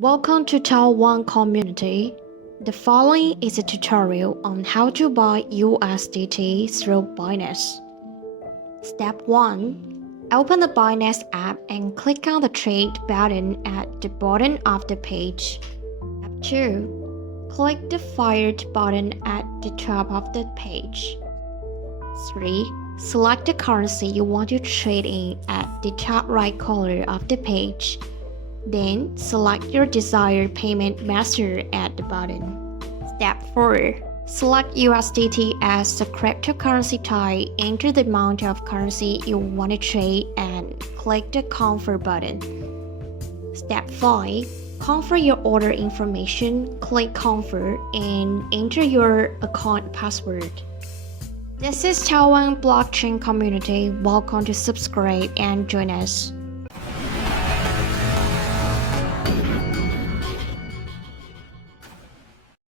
Welcome to Taiwan community. The following is a tutorial on how to buy USDT through Binance. Step 1. Open the Binance app and click on the Trade button at the bottom of the page. Step 2. Click the Fired button at the top of the page. 3. Select the currency you want to trade in at the top right corner of the page. Then, select your desired payment method at the bottom. Step 4. Select USDT as the cryptocurrency type, enter the amount of currency you want to trade, and click the Confirm button. Step 5. Confirm your order information, click Confirm, and enter your account password. This is Taiwan Blockchain Community. Welcome to subscribe and join us.